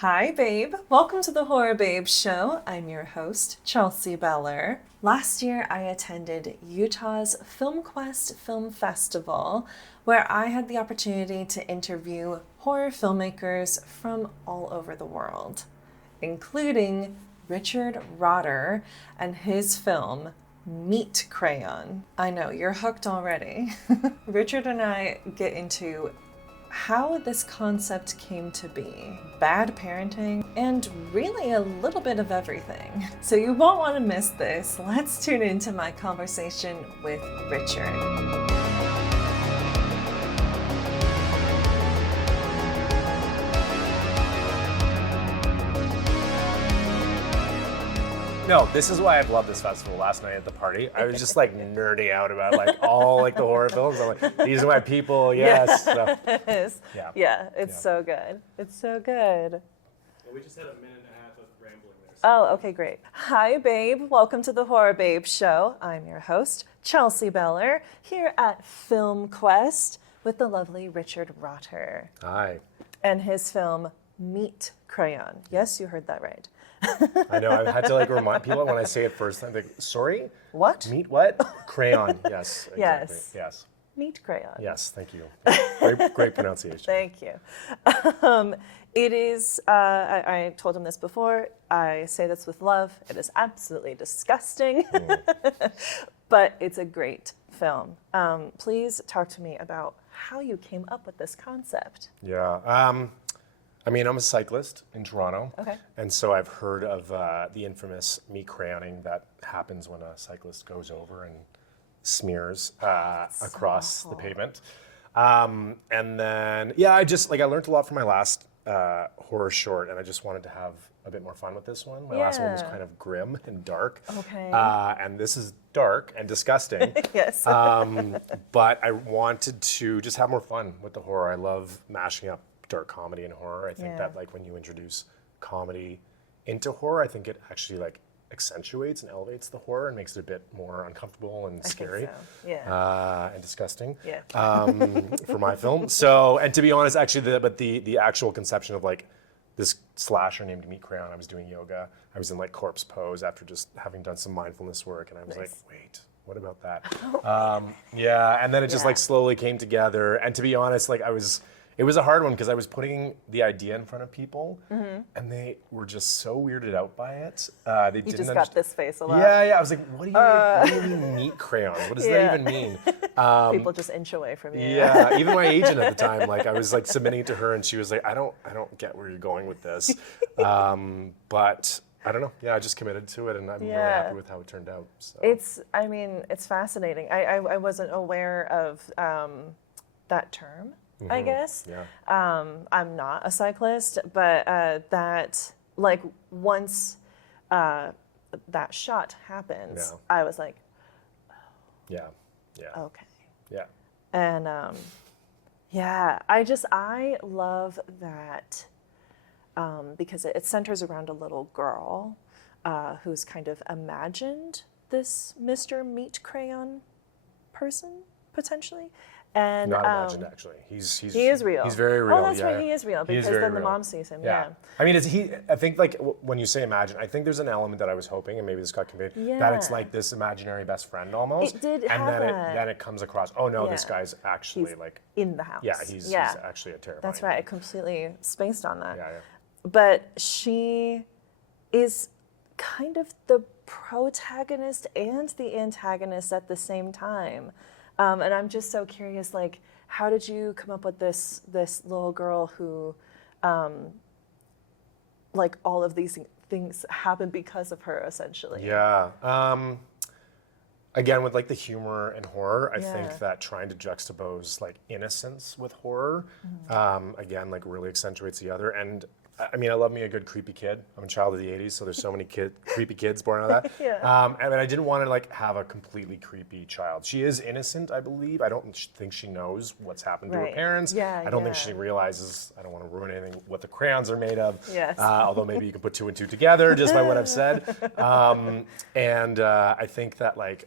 Hi, babe. Welcome to the Horror Babe Show. I'm your host, Chelsea Beller. Last year, I attended Utah's FilmQuest Film Festival, where I had the opportunity to interview horror filmmakers from all over the world, including Richard Rotter and his film, Meet Crayon. I know, you're hooked already. Richard and I get into how this concept came to be, bad parenting, and really a little bit of everything. So you won't want to miss this. Let's tune into my conversation with Richard. No, this is why I've loved this festival. Last night at the party, I was just like nerding out about like all like the horror films. I'm like, these are my people, yes. So, Yeah, it's so good. It's so good. Well, we just had a minute and a half of rambling there. Oh, okay, great. Hi, babe. Welcome to the Horror Babe Show. I'm your host, Chelsea Beller, here at FilmQuest with the lovely Richard Rotter hi. and his film, Meet Crayon. Yes, you heard that right. I know, I've had to like remind people when I say it first, I'm like, sorry? What? Meet what? Crayon, yes. Exactly. Yes. Yes. Meet Crayon. Yes, thank you. Great pronunciation. Thank you. It is, I told him this before, I say this with love, it is absolutely disgusting, but it's a great film. Please talk to me about how you came up with this concept. Yeah. I mean, I'm a cyclist in Toronto. Okay. And so I've heard of the infamous meat crayoning that happens when a cyclist goes over and smears across the pavement. And then, I learned a lot from my last horror short, and I just wanted to have a bit more fun with this one. My last one was kind of grim and dark. Okay. And this is dark and disgusting. Yes. But I wanted to just have more fun with the horror. I love mashing up dark comedy and horror. I think that like when you introduce comedy into horror, I think it actually like accentuates and elevates the horror and makes it a bit more uncomfortable and scary. And disgusting. For my film. So, and to be honest, actually, the actual conception of like this slasher named Meat Crayon, I was doing yoga. I was in like corpse pose after just having done some mindfulness work, and I was like, wait, what about that? And then it just like slowly came together. And to be honest, like it was a hard one because I was putting the idea in front of people, and they were just so weirded out by it. They didn't just got this face a lot. Yeah. I was like, what do you mean meat crayon? What does that even mean? People just inch away from you. Yeah, even my agent at the time, like I was like submitting to her, and she was like, I don't get where you're going with this, but I don't know. Yeah, I just committed to it, and I'm really happy with how it turned out. So. It's fascinating. I wasn't aware of that term. I guess. Yeah. I'm not a cyclist, but that like once that shot happens, I was like, Yeah. okay. Yeah. And I love that because it centers around a little girl who's kind of imagined this Mr. Meat Crayon person potentially. And, not imagined, actually. He is real. He's very real. Oh, that's right. He is real because then the mom sees him. Yeah. I mean, I think like when you say imagine, I think there's an element that I was hoping, and maybe this got conveyed, that it's like this imaginary best friend almost. It did and have then that. then it comes across. Oh no, this guy's actually like in the house. Yeah, he's actually a terrifying. That's right. I completely spaced on that. Yeah. But she is kind of the protagonist and the antagonist at the same time. And I'm just so curious, like, how did you come up with this little girl who, like, all of these things happen because of her, essentially? Yeah. Again, with like the humor and horror, I think that trying to juxtapose like innocence with horror, again, like really accentuates the other. And I mean, I love me a good creepy kid. I'm a child of the 80s, so there's so many creepy kids born out of that. And I didn't want to like have a completely creepy child. She is innocent, I believe. I don't think she knows what's happened to her parents. I don't think she realizes, I don't want to ruin anything, what the crayons are made of. Although maybe you can put two and two together just by what I've said. And I think that like,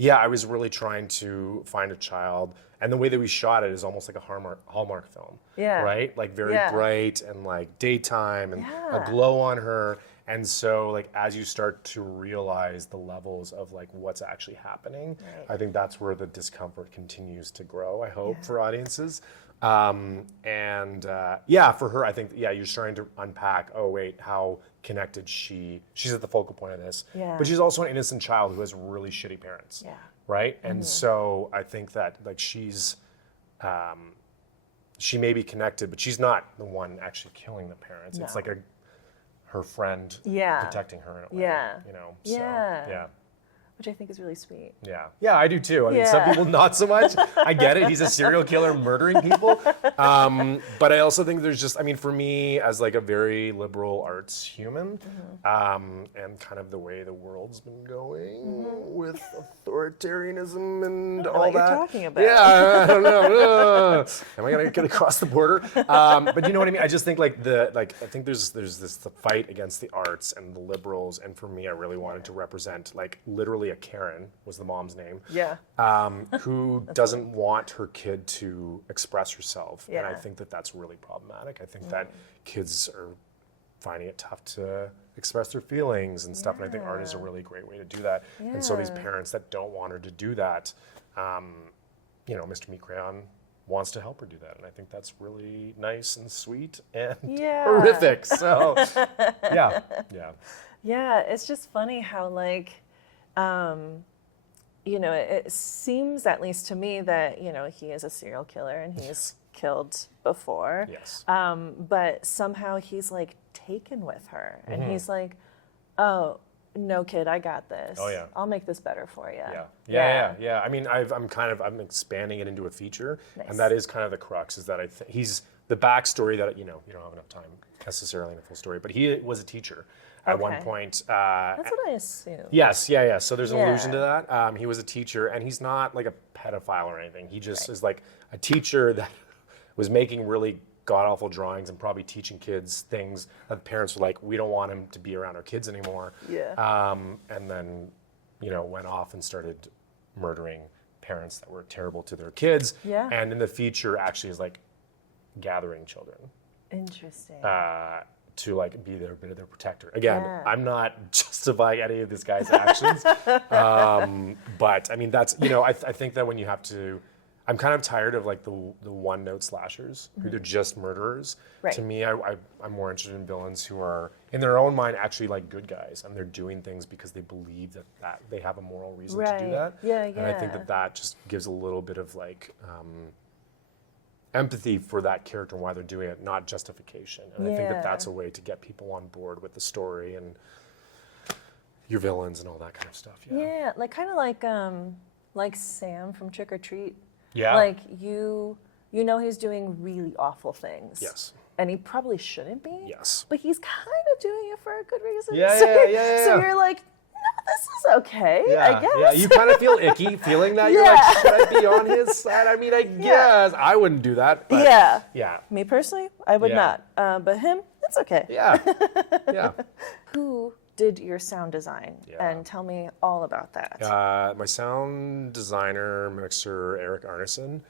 Yeah, I was really trying to find a child, and the way that we shot it is almost like a Hallmark film. Yeah. Right? Like very Yeah. bright and like daytime and Yeah. a glow on her. And so like as you start to realize the levels of like what's actually happening, Right. I think that's where the discomfort continues to grow, I hope, for audiences. Yeah, for her, I think, yeah, you're starting to unpack, oh wait, how connected she's at the focal point of this. Yeah. But she's also an innocent child who has really shitty parents. Yeah. Right? And so I think that like she may be connected, but she's not the one actually killing the parents. It's No. like her friend Yeah. protecting her in a way. Yeah. You know? Yeah. So, yeah. Which I think is really sweet. Yeah. Yeah, I do too. I mean, some Yeah. people not so much. I get it. He's a serial killer murdering people. But I also think there's just, I mean, for me as like a very liberal arts human, and kind of the way the world's been going with authoritarianism and know all what that. you're talking about. Yeah, I don't know. Am I gonna get across the border? But you know what I mean? I just think I think there's the fight against the arts and the liberals, and for me, I really wanted to represent like literally a Karen was the mom's name. Yeah. Who doesn't want her kid to express herself. And I Yeah. think that that's really problematic. I think that kids are finding it tough to express their feelings and stuff. And I think art is a really great way to do that. And so these Yeah. parents that don't want her to do that, you know, Mr. Meat Crayon wants to help her do that. And I think that's really nice and sweet and Yeah. horrific. So, yeah. Yeah, it's just funny how like, you know, it seems, at least to me, that, you know, he is a serial killer and he's killed before. Yes. But somehow he's like taken with her and he's like, oh, no kid, I got this. Oh, yeah. I'll make this better for you. Yeah. I mean, I'm expanding it into a feature, Nice. and that is kind of the crux. Is that he's the backstory that you don't have enough time necessarily in a full story, but he was a teacher at one Okay. point. That's what I assume. Yes, yeah. So there's an Yeah. allusion to that. He was a teacher, and he's not like a pedophile or anything. He just is like a teacher that was making really god-awful drawings and probably teaching kids things that the parents were like, we don't want him to be around our kids anymore. Yeah. And then, went off and started murdering parents that were terrible to their kids. Yeah. And in the future, actually is like gathering children Interesting. to like be their bit of their protector. Again, Yeah. I'm not justifying any of this guy's actions, but I mean that's I think that when you have to, I'm kind of tired of like the one-note slashers who they're just murderers. Right. To me, I'm more interested in villains who are in their own mind actually like good guys, and they're doing things because they believe that they have a moral reason to do Right. that. Yeah, And I think yeah. that just gives a little bit of like empathy for that character and why they're doing it, not justification. And I think that that's a way to get people on board with the story and your villains and all that kind of stuff. Yeah, like kind of like Sam from Trick or Treat. Yeah. Like you know he's doing really awful things. Yes. And he probably shouldn't be. Yes. But he's kind of doing it for a good reason. Yeah, so, yeah. So you're like, no, this is okay, I guess. Yeah, you kind of feel icky feeling that. You're like, should I be on his side? I mean, I guess I wouldn't do that. But Yeah. Yeah. Me personally, I would Yeah. not. But him, it's okay. Yeah. Yeah. Who did your sound design? Yeah. And tell me all about that. My sound designer, mixer, Eric Arneson,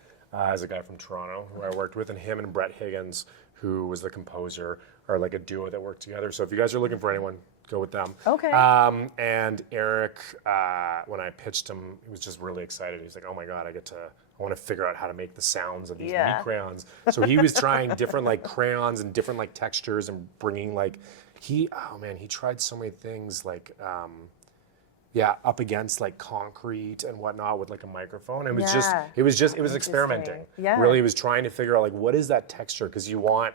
is a guy from Toronto who I worked with, and him and Brett Higgins, who was the composer, are like a duo that worked together. So if you guys are looking for anyone, go with them. Okay. And Eric, when I pitched him, he was just really excited. He's like, "Oh my god, I want to figure out how to make the sounds of these Yeah. meat crayons." So he was trying different like crayons and different like textures and bringing like he tried so many things like up against like concrete and whatnot with like a microphone. It was Yeah. it was experimenting. Yeah. Really, he was trying to figure out like what is that texture, because you want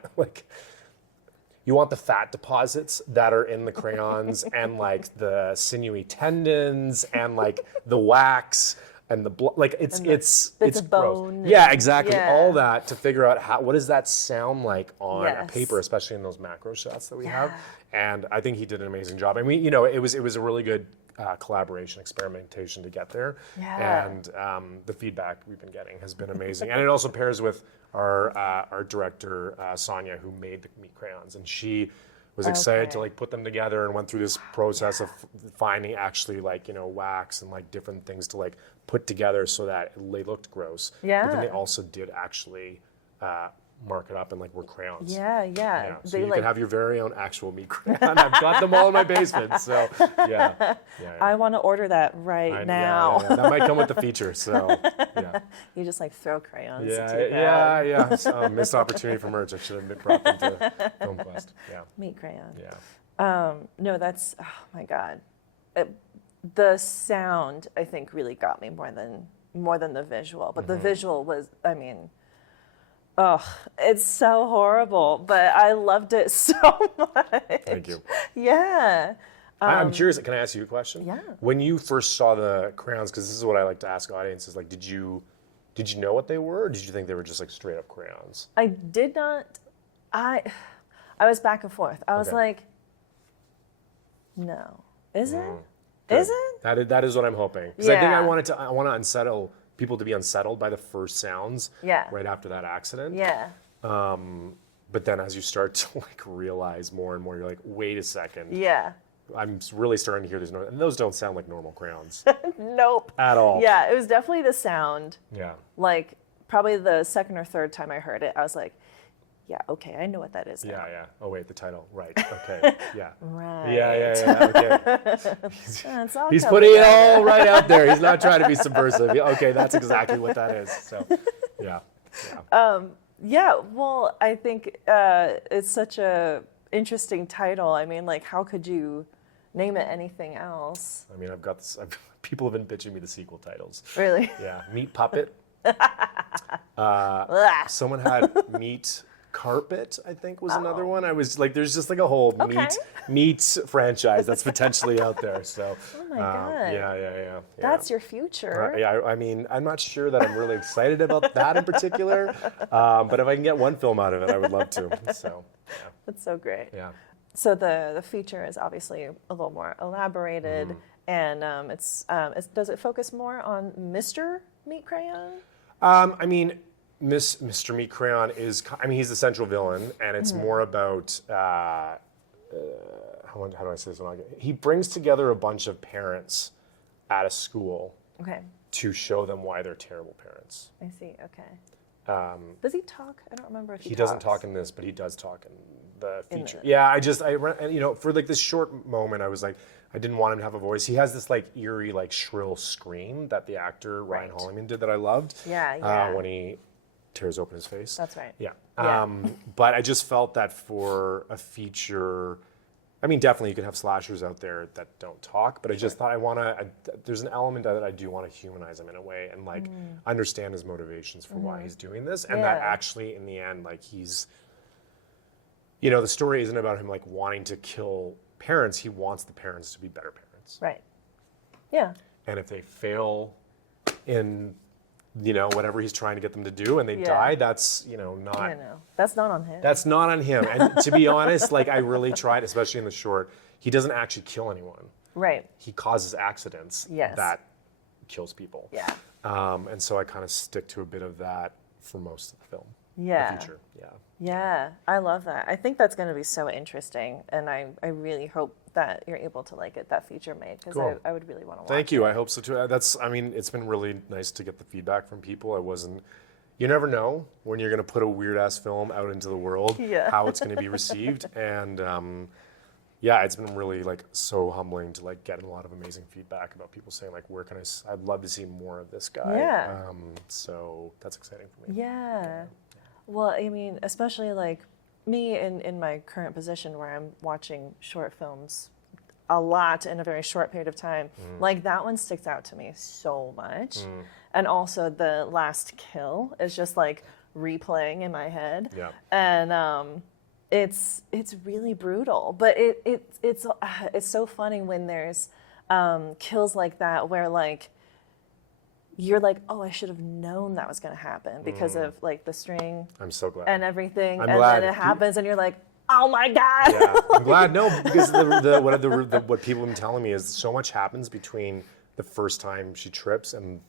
the fat deposits that are in the crayons and like the sinewy tendons and like the wax and the blood, like it's bits gross. of bone Yeah, and- exactly. yeah. All that to figure out what does that sound like on a Yes. paper, especially in those macro shots that we have. And I think he did an amazing job. And it was a really good collaboration, experimentation to get there. Yeah. And the feedback we've been getting has been amazing. And it also pairs with our art director, Sonia, who made the meat crayons. And she Was excited to Okay. like put them together and went through this process of finding actually like, wax and like different things to like put together so that they looked gross. But then they Yeah. also did actually mark it up and like were crayons. Yeah. Yeah, so They you like. can have your very own actual meat crayon. I've got them all in my basement, so yeah. I want to order that right now. Yeah. That might come with the feature, so yeah. You just like throw crayons. Yeah, into your bag. yeah. So, missed opportunity for merch. I should have brought them to FilmQuest. Yeah, Meat crayon. yeah. No, that's, oh my God. The sound, I think, really got me more than the visual. But the visual was, I mean, it's so horrible, but I loved it so much. Thank you. Yeah. I'm curious. Can I ask you a question? Yeah. When you first saw the crayons, because this is what I like to ask audiences, like, did you know what they were, or did you think they were just like straight up crayons? I did not, I was back and forth. I was Okay. like, no. Is it? Good. Is it? That is what I'm hoping. Because I think Yeah. I want to unsettle people to be unsettled by the first sounds. Yeah. Right after that accident. Yeah. But then as you start to like realize more and more, you're like, wait a second. Yeah. I'm really starting to hear these noises, and those don't sound like normal crayons Nope. at all. Yeah, it was definitely the sound. Yeah. Like, probably the second or third time I heard it, I was like, yeah, okay, I know what that is now. Yeah. Oh wait, the title. Right. Okay. Yeah. Right. Yeah. Okay. It's all He's coming putting it together. all right out there. He's not trying to be subversive. Okay, that's exactly what that is. So, yeah. Yeah, well, I think it's such a interesting title. I mean, like, how could you name it anything else? I mean, I've got this. People have been pitching me the sequel titles. Really? Yeah. Meat Puppet. Ugh. Someone had Meat Carpet, I think was another one. I was like, there's just like a whole Okay. meat franchise that's potentially out there. So, Oh my God. yeah. That's your future. Yeah, I mean, I'm not sure that I'm really excited about that in particular, but if I can get one film out of it, I would love to. So, That's so great. yeah. So the feature is obviously a little more elaborated, and does it focus more on Mr. Meat Crayon? I mean, Mr. Meat Crayon he's the central villain, and it's more about, how do I say this? He brings together a bunch of parents at a school Okay, to show them why they're terrible parents. I see. Okay. Does he talk? I don't remember if he He doesn't talks. talk in this, but he does talk in the In feature. the- Yeah, for like this short moment, I was like, I didn't want him to have a voice. He has this like eerie, like shrill scream that the actor Ryan Right. Holliman did that I loved. Yeah. When he tears open his face. That's right. Yeah. Yeah. But I just felt that for a feature, I mean, definitely you can have slashers out there that don't talk, but I just thought there's an element that I do want to humanize him in a way and like understand his motivations for why he's doing this. And that Yeah. actually in the end, like the story isn't about him like wanting to kill parents. He wants the parents to be better parents. Right. Yeah. And if they fail in, whatever he's trying to get them to do and they Yeah. die, that's, not. I know. That's not on him. That's not on him. And to be honest, like I really tried, especially in the short, he doesn't actually kill anyone. right. He causes accidents Yes. that kills people. Yeah. And so I kind of stick to a bit of that for most of the film. Yeah. The feature. Yeah. Yeah, I love that. I think that's going to be so interesting, and I really hope that you're able to get that feature made, because Cool. I would really want to watch Thank you. I hope so too. It's been really nice to get the feedback from people. You never know when you're going to put a weird ass film out into the world, Yeah. how it's going to be received. And it's been really so humbling to get a lot of amazing feedback about people saying I'd love to see more of this guy. Yeah. So that's exciting for me. Yeah. Well, I mean, especially me in my current position where I'm watching short films a lot in a very short period of time. That one sticks out to me so much. And also the last kill is just replaying in my head. Yeah. And it's really brutal, but it's so funny when there's kills like that where you're oh, I should have known that was going to happen because of the string I'm so glad. and everything, I'm and glad. then it happens, and you're oh my God. Yeah, I'm glad. No, because what people have been telling me is so much happens between the first time she trips and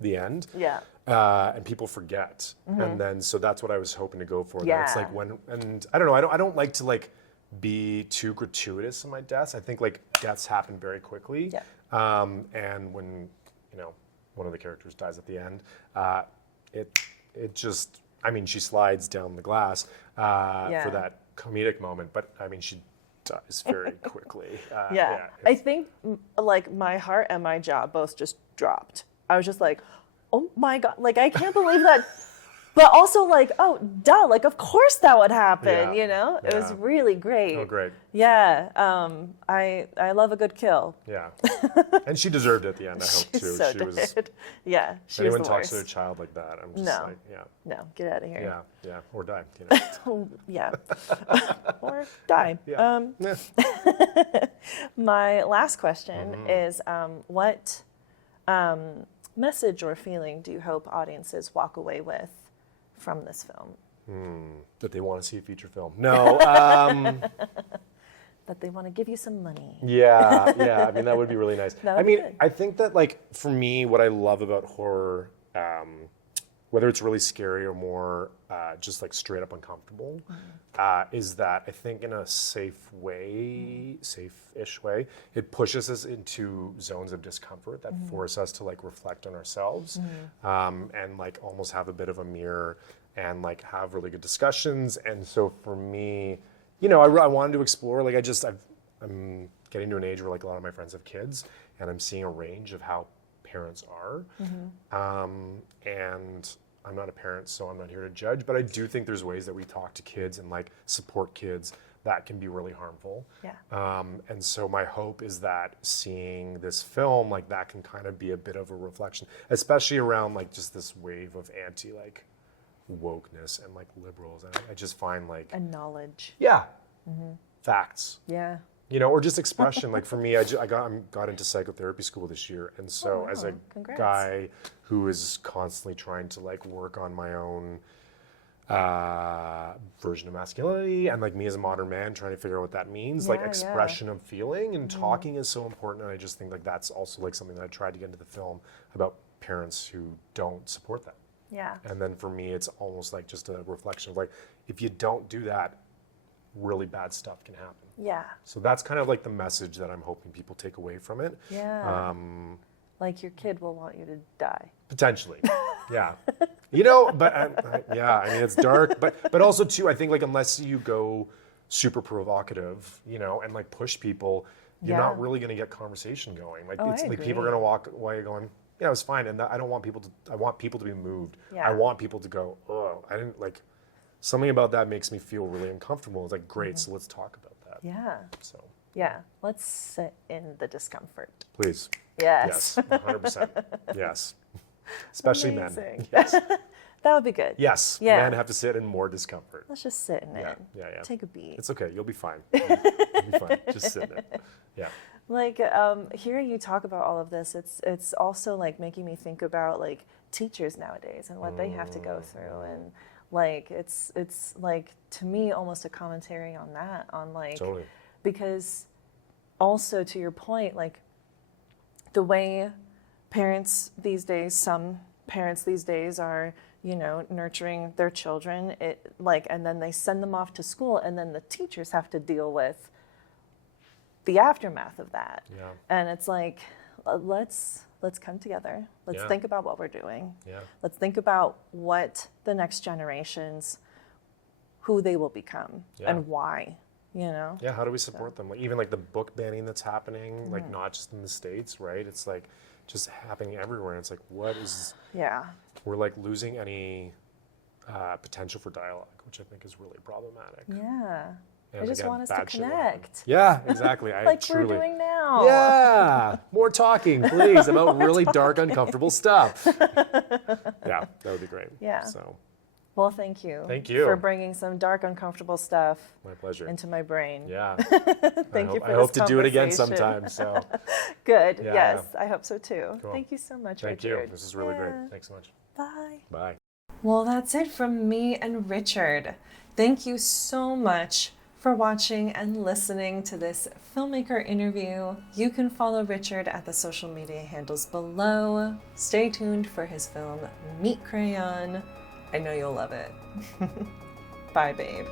the end. Yeah. And people forget, and then so that's what I was hoping to go for. That it's Yeah. and I don't know. I don't like to be too gratuitous in my deaths. I think like deaths happen very quickly. Yeah. And when, you know, one of the characters dies at the end, it just, I mean, she slides down the glass for that comedic moment, but I mean, she dies very quickly. I think like my heart and my jaw both just dropped. I was just like, oh my God, like I can't believe that. But also like, oh, duh, like of course that would happen, you know? It was really great. Oh, great. Yeah, I love a good kill. Yeah. And she deserved it at the end, I hope, too. So she was. Yeah, she Anyone was the talks to worst. their child like that, I'm just like, No, get out of here. Yeah, or die, you know. Yeah. Or die. Yeah. My last question is what message or feeling do you hope audiences walk away with from this film? That they want to see a feature film. No. That they want to give you some money. Yeah. I mean, that would be really nice. That would be good. I think that, like, for me, what I love about horror, whether it's really scary or more just like straight up uncomfortable, is that I think in a safe way, safe-ish way, it pushes us into zones of discomfort that force us to like reflect on ourselves and like almost have a bit of a mirror and like have really good discussions. And so for me, you know, I wanted to explore, like I'm getting to an age where like a lot of my friends have kids and I'm seeing a range of how parents are. And I'm not a parent, so I'm not here to judge, but I do think there's ways that we talk to kids and like support kids that can be really harmful. Yeah. And so my hope is that seeing this film, like that can kind of be a bit of a reflection, especially around like just this wave of anti like wokeness and like liberals. And I just find like And knowledge. facts. Yeah. You know, or just expression. Like for me, I got into psychotherapy school this year, and so as a Congrats. guy who is constantly trying to like work on my own version of masculinity, and like me as a modern man trying to figure out what that means, like expression of feeling and talking is so important. And I just think like that's also like something that I tried to get into the film about parents who don't support that. Yeah. And then for me, it's almost like just a reflection of like, if you don't do that, really bad stuff can happen. Yeah. So that's kind of like the message that I'm hoping people take away from it. Yeah. Like your kid will want you to die. Potentially, yeah. You know, but yeah, I mean it's dark, but also too, I think like unless you go super provocative, you know, and like push people, you're not really going to get conversation going. Like it's like people are going to walk away going, yeah, it was fine, and I don't want people to. I want people to be moved. Yeah. I want people to go, oh, I didn't like. Something about that makes me feel really uncomfortable. It's like, great, so let's talk about that. Yeah. So. Yeah. Let's sit in the discomfort. Please. Yes. Yes. 100%. Yes. Especially Amazing. men. Yes. That would be good. Yes. Yeah. Men have to sit in more discomfort. Let's just sit in it. Yeah. Take a beat. It's okay. You'll be fine. You'll be fine. Just sit in it. Yeah. Like hearing you talk about all of this, it's also like making me think about like teachers nowadays and what they have to go through, and like it's like to me almost a commentary on that, on like Totally. because also to your point, like the way some parents these days are, you know, nurturing their children, it like, and then they send them off to school, and then the teachers have to deal with the aftermath of that. Yeah. And it's like, let's come together. Let's think about what we're doing. Yeah. Let's think about what the next generations, who they will become and why, you know? Yeah, how do we support them? Like, even like the book banning that's happening, like not just in the States, right? It's like just happening everywhere. And it's like, what is... Yeah. We're like losing any potential for dialogue, which I think is really problematic. Yeah. And I just again, want us to bad shit will happen. connect. Yeah, exactly. Like truly, we're doing now. Yeah, more talking, please, about really dark, uncomfortable stuff. Yeah, that would be great. Yeah. So, Well, thank you. Thank you. For bringing some dark, uncomfortable stuff my pleasure. into my brain. Yeah. Thank you for I this hope to do it again conversation. sometime. So, Good. Yeah. Yes, I hope so too. Cool. Thank you so much, thank Richard. you. This is really great. Thanks so much. Bye. Bye. Well, that's it from me and Richard. Thank you so much for watching and listening to this filmmaker interview. You can follow Richard at the social media handles below. Stay tuned for his film, Meet Crayon. I know you'll love it. Bye, babe.